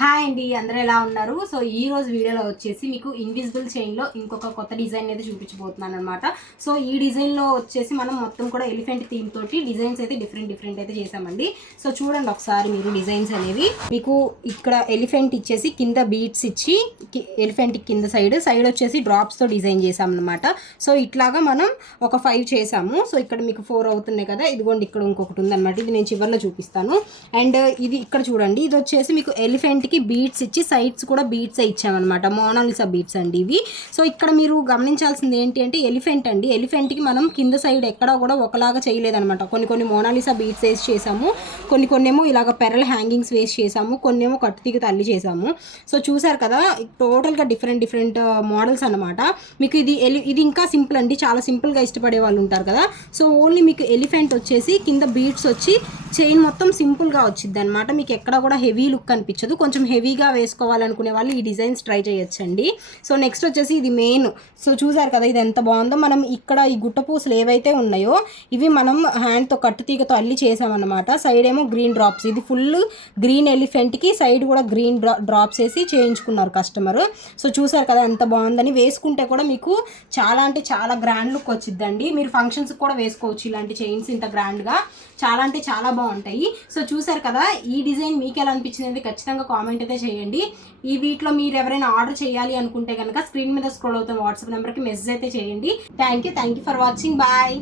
Hi అండి, అందరూ ఎలా ఉన్నారు? సో ఈ రోజు వీడియోలో వచ్చేసి మీకు ఇన్విజిబుల్ చైన్లో ఇంకొక కొత్త డిజైన్ అయితే చూపించబోతున్నాను అనమాట. సో ఈ డిజైన్లో వచ్చేసి మనం మొత్తం కూడా ఎలిఫెంట్ థీమ్ తోటి డిజైన్స్ అయితే డిఫరెంట్ అయితే చేసామండి. సో చూడండి ఒకసారి మీరు డిజైన్స్ అనేవి. మీకు ఇక్కడ ఎలిఫెంట్ ఇచ్చేసి కింద బీట్స్ ఇచ్చి ఎలిఫెంట్ కింద సైడ్ వచ్చేసి డ్రాప్స్తో డిజైన్ చేసామన్నమాట. సో ఇట్లాగా మనం ఒక 5 చేసాము. సో ఇక్కడ మీకు 4 అవుతున్నాయి కదా, ఇదిగోండి ఇక్కడ ఇంకొకటి ఉందన్నమాట. ఇది నేను చివరిలో చూపిస్తాను. అండ్ ఇది ఇక్కడ చూడండి, ఇది వచ్చేసి మీకు ఎలిఫెంట్ కి బీట్స్ ఇచ్చి సైడ్స్ కూడా బీట్స్ ఇచ్చామన్నమాట. మోనాలిసా బీట్స్ అండి ఇవి. సో ఇక్కడ మీరు గమనించాల్సింది ఏంటి అంటే ఎలిఫెంట్ అండి. ఎలిఫెంట్కి మనం కింద సైడ్ ఎక్కడా కూడా ఒకలాగా చేయలేదన్నమాట. కొన్ని మోనాలిసా బీట్స్ వేసి చేసాము, కొన్ని ఏమో ఇలాగ పెరల్ హ్యాంగింగ్స్ వేసి చేసాము, కొన్ని ఏమో కట్టుతీగ తల్లి చేసాము. సో చూసారు కదా, టోటల్గా డిఫరెంట్ మోడల్స్ అనమాట. మీకు ఇది ఇంకా సింపుల్ అండి, చాలా సింపుల్గా ఇష్టపడే వాళ్ళు ఉంటారు కదా. సో ఓన్లీ మీకు ఎలిఫెంట్ వచ్చేసి కింద బీట్స్ వచ్చి చైన్ మొత్తం సింపుల్గా వచ్చింది అనమాట. మీకు ఎక్కడ కూడా హెవీ లుక్ అనిపించదు. కొంచెం హెవీగా వేసుకోవాలనుకునే వాళ్ళు ఈ డిజైన్స్ ట్రై చేయొచ్చండి. సో నెక్స్ట్ వచ్చేసి ఇది మెయిన్. సో చూసారు కదా ఇది ఎంత బాగుందో. మనం ఇక్కడ ఈ గుట్ట పూసలు ఏవైతే ఉన్నాయో ఇవి మనం హ్యాండ్తో కట్టుతీగతో అల్లి చేసామన్నమాట. సైడ్ ఏమో గ్రీన్ డ్రాప్స్, ఇది ఫుల్ గ్రీన్ ఎలిఫెంట్కి సైడ్ కూడా గ్రీన్ డ్రాప్స్ వేసి చేయించుకున్నారు కస్టమర్. సో చూసారు కదా ఎంత బాగుందని. వేసుకుంటే కూడా మీకు చాలా అంటే చాలా గ్రాండ్ లుక్ వచ్చిద్దండి. మీరు ఫంక్షన్స్కి కూడా వేసుకోవచ్చు ఇలాంటి చైన్స్ ఇంత గ్రాండ్గా. చాలా అంటే చాలా బాగుంటాయి. సో చూసారు కదా, ఈ డిజైన్ మీకు ఎలా అనిపించింది ఖచ్చితంగా కామెంట్ అయితే చేయండి. ఈ వీటిలో మీరు ఎవరైనా ఆర్డర్ చేయాలి అనుకుంటే కనుక స్క్రీన్ మీద స్క్రోల్ అవుతున్న వాట్సాప్ నెంబర్కి మెసేజ్ అయితే చేయండి. Thank you for watching. Bye.